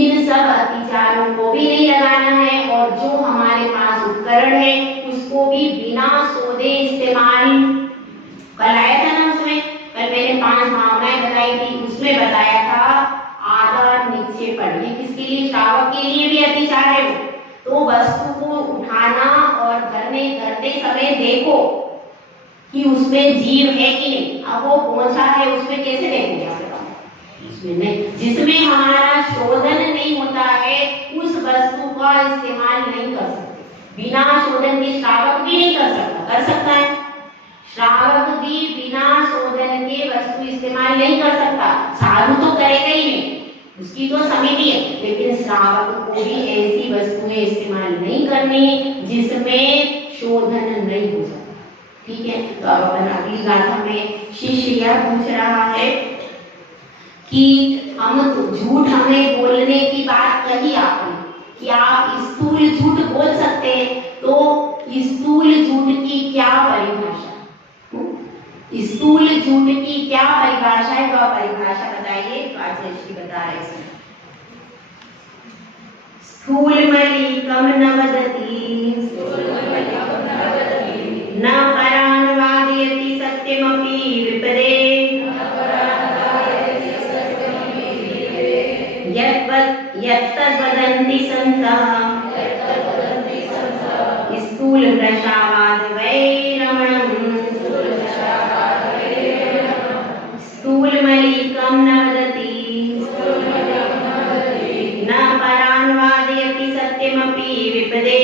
इन सब अत्याचारों को भी नहीं लगाना है, और जो हमारे पास उपकरण है उसको भी बिना सोधे इस्तेमाल, कल आया था ना उसमें, कल मैंने 5 भावनाएं बताई थी, उसमें बताया था आदर निक्षेपण, ये किसके लिए, श्रावक के लिए भी अत्याचार है वो। तो वस्तु को उठाना और धरते समय देखो कि उसमें जीव है कि नहीं। अब वो पहुंचा है, उसमें कैसे देखोगे आप बताओ, उसमें नहीं, जिसमें हमारा शोधन नहीं होता है उस वस्तु का इस्तेमाल नहीं कर सकते। बिना शोधन के श्रावक भी नहीं कर सकता, कर सकता है श्रावक भी बिना शोधन के वस्तु इस्तेमाल नहीं कर सकता। साधु तो करेगा ही नहीं, उसकी तो समिति है, लेकिन श्रावक को भी ऐसी वस्तुएं इस्तेमाल नहीं करनी जिसमें शोधन नहीं हो सकता, ठीक है। तो अब अपन अगली गाथा में शिष्य यह पूछ रहा है कि हम तो झूठ हमें बोलने की बात कही आपने कि आप स्थूल झूठ बोल सकते हैं, तो स्थूल झूठ की क्या परिभाषा, स्थूल झूठ की क्या परिभाषा है, वह परिभाषा बताइए। तो आचार्य श्री बता रहे हैं, स्थूल मलिकम न वदति न परान वादयति सत्यमपि विपदे यत्तद् वदन्ति सन्तः स्थूल मृषावाद वैरमणम् स्थूल मलिकम न वदति न परान् वादयति सत्यमपि विपदे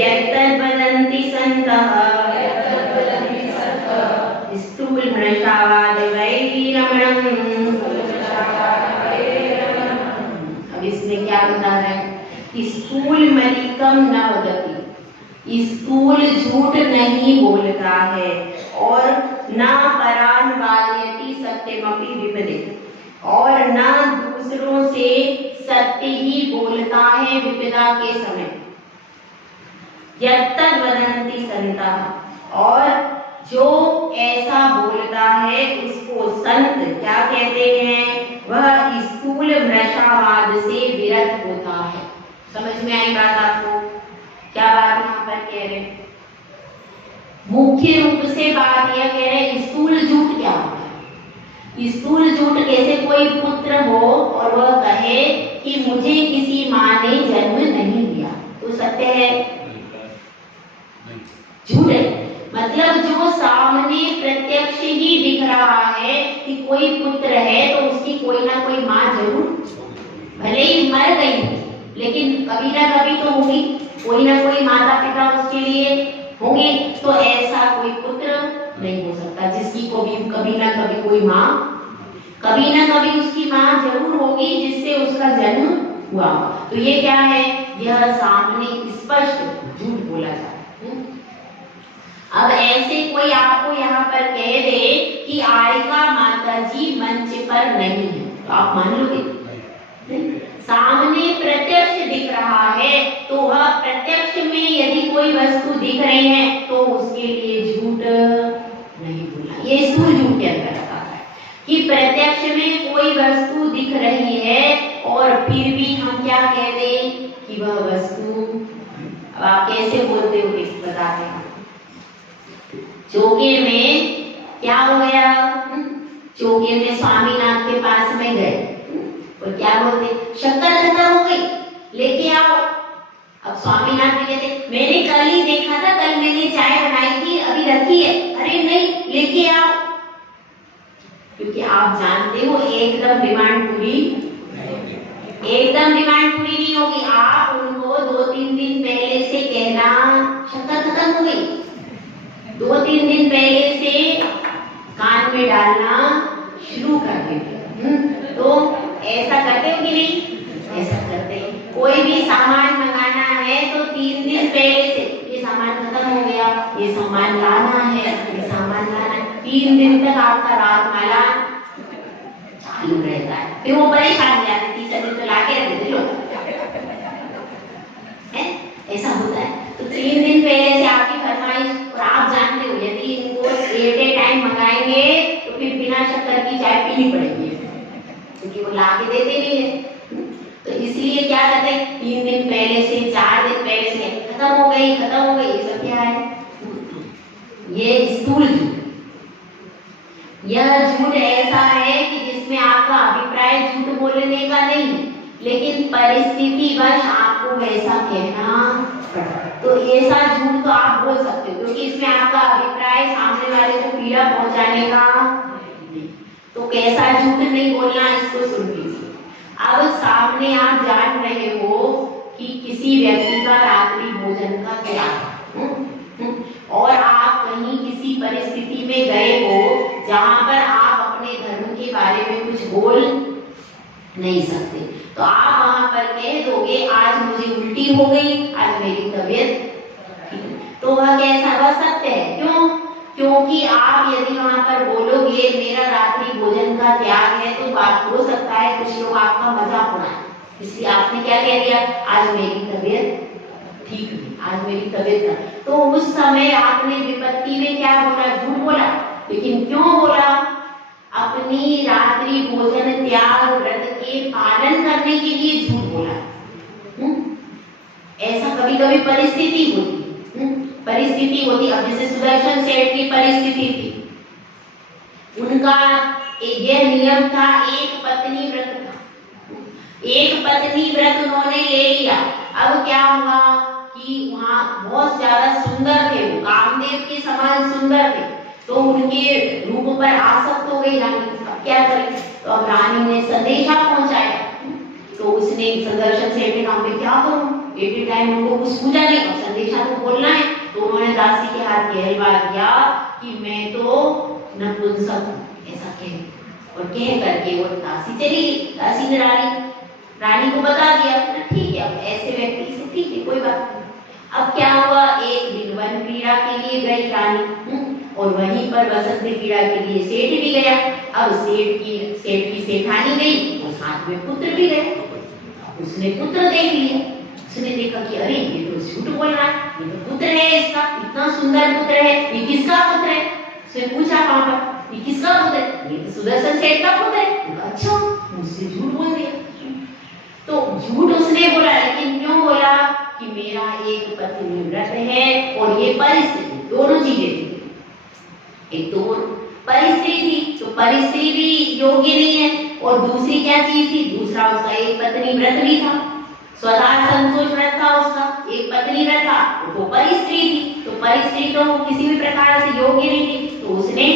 यत्तद् वदन्ति सन्तः स्थूल मृषावाद वैरमणम्। अब इसमें क्या बता रहा है कि स्थूल मलिकम न वदति, स्थूल झूठ नहीं बोलता है, और ना परान वादयति सत्यमपि विपदे, और ना दूसरों से सत्य ही बोलता है विपदा के समय। यत्तद् वदन्ति सन्तः, और जो ऐसा बोलता है उसको संत क्या कहते हैं, वह स्थूल मृषावाद से विरत होता है। समझ में आई बात आपको, क्या बात यहाँ पर कह रहे हैं, मुख्य रूप से बात यह कह रहे हैं स्थूल झूठ क्या होता है। स्थूल झूठ कैसे कोई पुत्र हो और वह कहे कि मुझे किसी माँ ने जन्म नहीं दिया, तो सत्य है, झूठ है। मतलब जो सामने प्रत्यक्ष ही दिख रहा है कि कोई पुत्र है तो उसकी कोई ना कोई माँ जरूर, भले ही मर गई लेकिन कभी ना कभी तो होगी, कोई ना कोई माता पिता उसके लिए होंगे। तो ऐसा कोई पुत्र नहीं हो सकता जिसकी को भी कभी ना कभी कोई माँ, कभी ना कभी उसकी माँ जरूर होगी जिससे उसका जन्म हुआ। तो ये क्या है, यह सामने स्पष्ट झूठ बोला जाता है। अब ऐसे कोई आपको यहाँ पर कह दे कि आरिका माता जी मंच पर नहीं है, तो आप मान लोगे? सामने प्रत्यक्ष दिख रहा है तो वह प्रत्यक्ष में यदि कोई वस्तु दिख रही है तो उसके लिए झूठ नहीं बोलना। ये स्थूल झूठ के अंदर आता है कि प्रत्यक्ष में कोई वस्तु दिख रही है और फिर भी हम क्या कह दें कि वह वस्तु, अब आप कैसे बोलते हो बताते हैं। चौके में क्या हो गया, चौके में स्वामीनाथ के पास में गए और क्या बोलते, शक्कर खत्म हो गई लेके आओ। अब स्वामीनाथ भी कहते मैंने कल ही देखा था, कल मैंने चाय बनाई थी अभी रखी है, अरे नहीं लेके आओ। क्योंकि आप जानते हो एकदम डिमांड पूरी नहीं होगी। आप उनको 2-3 दिन पहले से कहना, शक्कर खत्म हो गई, 2-3 दिन पहले से कान में डालना शुरू कर देते। तो ऐसा करते हो कि नहीं? ऐसा करते हैं। कोई भी सामान मंगाना है तो 3 दिन पहले से ये सामान खत्म हो गया, ये सामान लाना है, ये सामान लाना है, 3 दिन तक आपका रात माला चालू रहता है। फिर वो परेशान हो जाते, तीसरे दिन तो लाके रख देते लोग, ऐसा होता है। तो 3 दिन पहले से आपकी फरमाइश, और आप जानते हो यदि इनको एट ए टाइम मंगाएंगे तो फिर बिना शक्कर की चाय पीनी पड़ेगी, क्योंकि वो लाके देते नहीं है। तो इसलिए क्या करते हैं, 3 दिन पहले से, 4 दिन पहले से, खत्म हो गई। ये सब क्या है? ये स्थूल झूठ। यह झूठ ऐसा है कि जिसमें आपका अभिप्राय झूठ बोलने का नहीं, लेकिन परिस्थितिवश आपको वैसा कहना पड़ा। तो ऐसा झूठ तो आप बोल सकते हो, क्योंकि इसमें आपका अभिप्राय सामने वाले को पीड़ा पहुंचाने का नहीं। तो कैसा झूठ नहीं बोलना, इसको सुन लीजिए। अब सामने आप जान रहे हो कि किसी व्यक्ति का रात्रि भोजन का त्याग, और आप कहीं किसी परिस्थिति में गए हो जहां पर आप अपने धर्म के बारे में कुछ बोल नहीं सकते, तो आप वहां पर कह दोगे आज मुझे उल्टी हो गई, आज मेरी तबीयत, तो वह कैसा? वह सत्य है। क्यों? क्योंकि आप यदि वहां पर बोलोगे मेरा रात्रि भोजन का त्याग है, तो बात हो सकता है कुछ लोग आपका मजाक उड़ाएं, इसलिए आपने क्या कह दिया, आज मेरी तबीयत ठीक नहीं, आज मेरी तबीयत। तो उस समय आपने विपत्ति में क्या बोला? झूठ बोला। लेकिन क्यों बोला? अपनी रात्रि भोजन त्याग व्रत के पालन करने के लिए झूठ बोला। ऐसा कभी कभी परिस्थिति होती, अब जैसे सुदर्शन सेठ की परिस्थिति थी, उनका यह नियम था, एक पत्नी व्रत था, एक पत्नी व्रत उन्होंने ले लिया। अब क्या हुआ कि वहां बहुत ज्यादा सुंदर थे, वो कामदेव के समान सुंदर थे, तो उनके रूप पर आसक्त हो गई रानी। अब क्या करें? तो अब रानी ने संदेशा पहुंचाया, तो उसने सुदर्शन सेठ ने कहा मैं क्या करूं, एट टाइम उनको कुछ सूझा नहीं, अब संदेशा तो बोलना है। तो उन्होंने दासी के हाथ कहलवा दिया कि मैं तो नपुंसक हूं, ऐसा कह, और कह करके वो दासी चली गई। दासी ने रानी को बता दिया, ठीक है, अब ऐसे व्यक्ति से ठीक है, कोई बात नहीं। अब क्या हुआ, एक दिन वन क्रीड़ा के लिए गई रानी, और वहीं पर वसंत क्रीड़ा के लिए सेठ भी गया। अब सेठ की सेठानी गई और साथ में पुत्र भी गए। उसने पुत्र देख लिया, उसने देखा कि अरे ये तो झूठ बोल रहा है, ये तो पुत्र है इसका, इतना सुंदर पुत्र है, ये किसका पुत्र है? उसने पूछा वहां पर, ये किसका पुत्र है? ये तो सुदर्शन सेठ का पुत्र है। अच्छा, मुझसे झूठ बोल दिया। तो झूठ उसने बोला, लेकिन क्यों बोला? कि मेरा एक पत्नी व्रत है, और ये परिस्थिति, दोनों चीजें थी। एक तो परिस्थिति थी, तो परिस्थिति भी योग्य नहीं है, और दूसरी क्या चीज थी? दूसरा उसका एक पत्नी व्रत भी था, स्वतः संतोष व्रत था उसका, एक पत्नी व्रत था, वो परिस्त्री थी, तो परिस्त्री तो किसी भी प्रकार से योग्य नहीं थी, तो उसने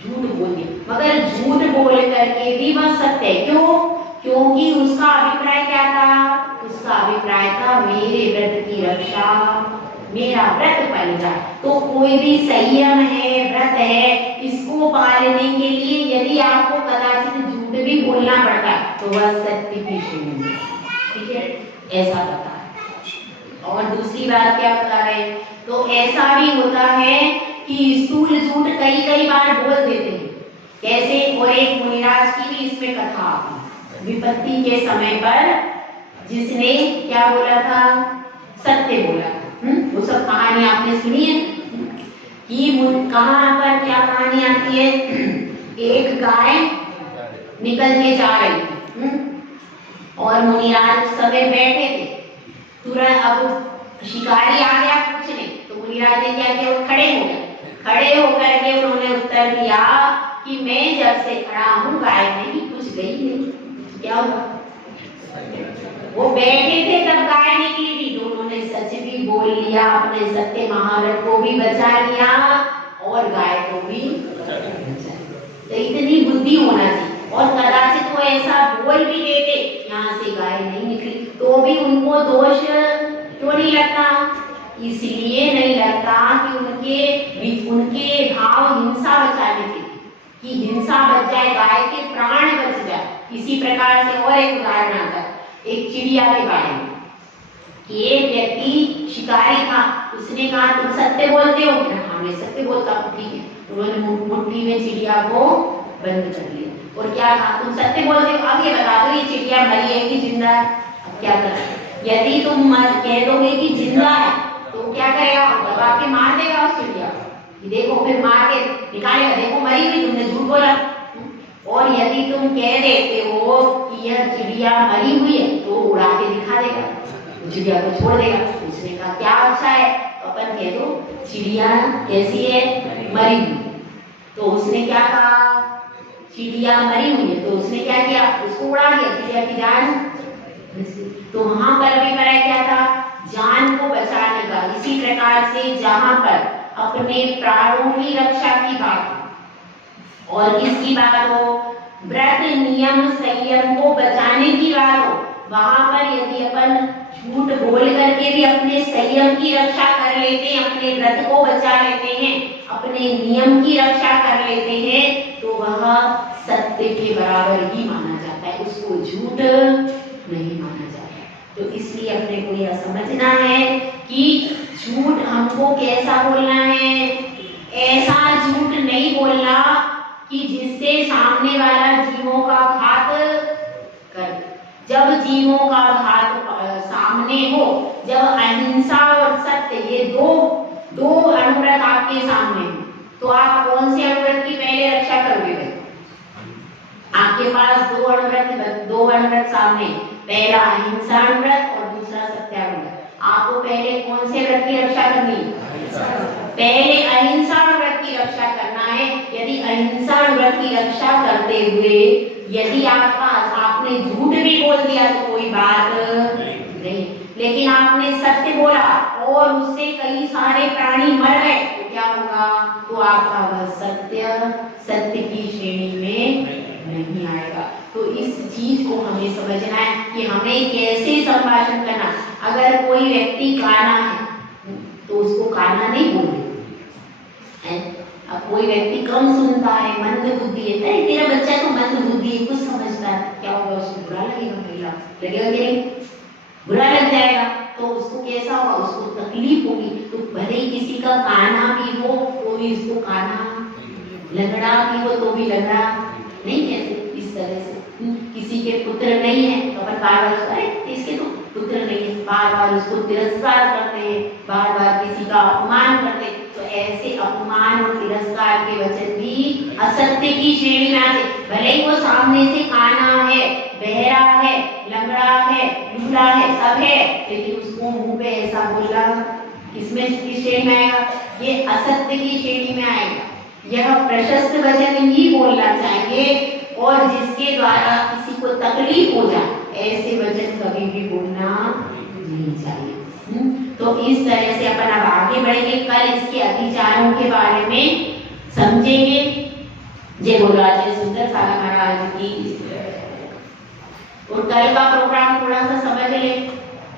झूठ बोल दिया। मगर झूठ बोल करके भी वह सत्य है। क्यों? क्योंकि उसका अभिप्राय क्या था? उसका अभिप्राय था मेरे व्रत की रक्षा, मेरा व्रत पाल जाए। तो कोई भी संयम है, व्रत है, इसको पालने के लिए यदि आपको कदाचित झूठ भी बोलना पड़ता है, तो वह सत्य की श्रेणी है। ठीक है, ऐसा बता है। और दूसरी बात क्या बता रहे? तो ऐसा भी होता है कि स्थूल झूठ कई बार बोल देते हैं। कैसे? और एक मुनिराज की भी इसमें कथा आती, विपत्ति के समय पर जिसने क्या बोला था? सत्य बोला था। वो सब कहानी आपने सुनी है कि कहां पर क्या कहानी आती है? एक गाय निकल के जा रही थी, और मुनिराज समय बैठे थे। तुरंत अब शिकारी आ गया पूछने, तो मुनिराज ने क्या किया? वो खड़े हो गए। खड़े होकर के उन्होंने उत्तर दिया कि मैं जब से खड़ा हूँ गाय नहीं कुछ गई नहीं। क्या हुआ? वो बैठे थे तब गाय निकली थी, तो उन्होंने सच भी बोल लिया, अपने सत्य महाव्रत को भी बचा लिया और गाय को भी बचा लिया। तो इतनी बुद्धि होनी उनको दोष क्यों नहीं लगता? इसलिए नहीं लगता कि उनके भाव हिंसा बचाने के लिए, कि हिंसा बच जाए, गाय के प्राण बच जाए। इसी प्रकार से और एक उदाहरण आता है एक चिड़िया के बारे में कि एक व्यक्ति शिकारी था, उसने कहा तुम सत्य बोलते हो? हाँ मैं सत्य बोलता हूँ। ठीक है, उन्होंने मुट्ठी में चिड़िया को बंद कर लिया और क्या कहा, तुम सत्य बोलते हो, अब ये बता दो ये चिड़िया मरी है कि जिंदा है? अब क्या करें? यदि तुम कह दोगे कि जिंदा है तो क्या करेगा? दबा के मार देगा उस चिड़िया को। देखो, फिर मार के निकालेगा, देखो मरी हुई, तुमने झूठ बोला। और यदि तुम कह देते हो कि यह चिड़िया मरी हुई है तो उड़ा के दिखा देगा, चिड़िया को छोड़ देगा। उसने कहा क्या अच्छा है, अपन कह दो चिड़िया कैसी है? मरी हुई। तो उसने क्या कहा, चिड़िया मरी हुई है, तो उसने क्या किया, उसको उड़ा दिया, चिड़िया की जान। तो वहां पर अभिप्राय क्या था? जान को बचाने का। इसी प्रकार से जहां पर अपने प्राणों की रक्षा की बात और किसकी बात हो, व्रत नियम संयम को बचाने की बात हो, वहां पर यदि अपन झूठ बोल करके भी अपने संयम की रक्षा कर लेते हैं, अपने व्रत को बचा लेते हैं, अपने नियम की रक्षा कर लेते हैं, तो वह सत्य के बराबर ही माना जाता है, उसको झूठ नहीं माना जाता। तो इसलिए अपने को यह समझना है कि झूठ हमको कैसा बोलना है, ऐसा झूठ नहीं बोलना कि जिससे सामने वाला जीवों का घात करे। जब जीवों का घात सामने हो, जब अहिंसा और सत्य ये दो अनुव्रत आपके सामने हो, तो आप कौन से अनुव्रत की पहले रक्षा करोगे? आपके पास दो अनुव्रत सामने, पहला अहिंसा अनुव्रत और दूसरा सत्यानुव्रत। आपको पहले कौन से व्रत की रक्षा करनी है? पहले अहिंसा व्रत की रक्षा करना है। यदि अहिंसा व्रत की रक्षा करते हुए यदि आपने झूठ भी बोल दिया तो कोई बात नहीं, लेकिन आपने सत्य बोला और उससे कई सारे प्राणी मर गए तो क्या होगा? तो आपका वह सत्य की श्रेणी में नहीं आएगा। तो इस चीज को हमें समझना है कि हमें कैसे संभाषण करना। अगर कोई व्यक्ति काना है तो उसको काना नहीं बोलना। अब कोई व्यक्ति कम सुनता है, मंद बुद्धि है, तेरा बच्चा तो मंद बुद्धि है, कुछ समझता है, क्या होगा? उसको बुरा लगेगा, लगेगा कि नहीं? बुरा लग जाएगा। तो उसको कैसा होगा? उसको तकलीफ होगी। तो भले ही किसी का काना भी हो तो भी उसको काना, लंगड़ा भी हो तो भी लंगड़ा नहीं कहते। इस तरह से किसी के पुत्र नहीं है तो अपन बार बार अरे इसके तो पुत्र नहीं है, बार बार उसको तिरस्कार करते हैं, बार बार किसी का अपमान करते हैं। तो ऐसे अपमान और तिरस्कार के वचन भी असत्य की श्रेणी में आते। भले ही वो सामने से काना है, बहरा है, लंगड़ा है, लूला है, सब है, लेकिन उसको मुंह पे ऐसा बोला, किसमें किस श्रेणी में आएगा? ये असत्य की श्रेणी में आएगा। यह प्रशस्त वचन ही बोलना चाहिए और जिसके द्वारा किसी को तकलीफ हो जाए ऐसे वचन कभी भी बोलना नहीं चाहिए। तो इस तरह से अपन अब आगे बढ़ेंगे। कल इसके अतिचारों के बारे में समझेंगे। जय बोलो आचार्य सुंदर साला महाराज की। और कल का प्रोग्राम थोड़ा सा समझ ले।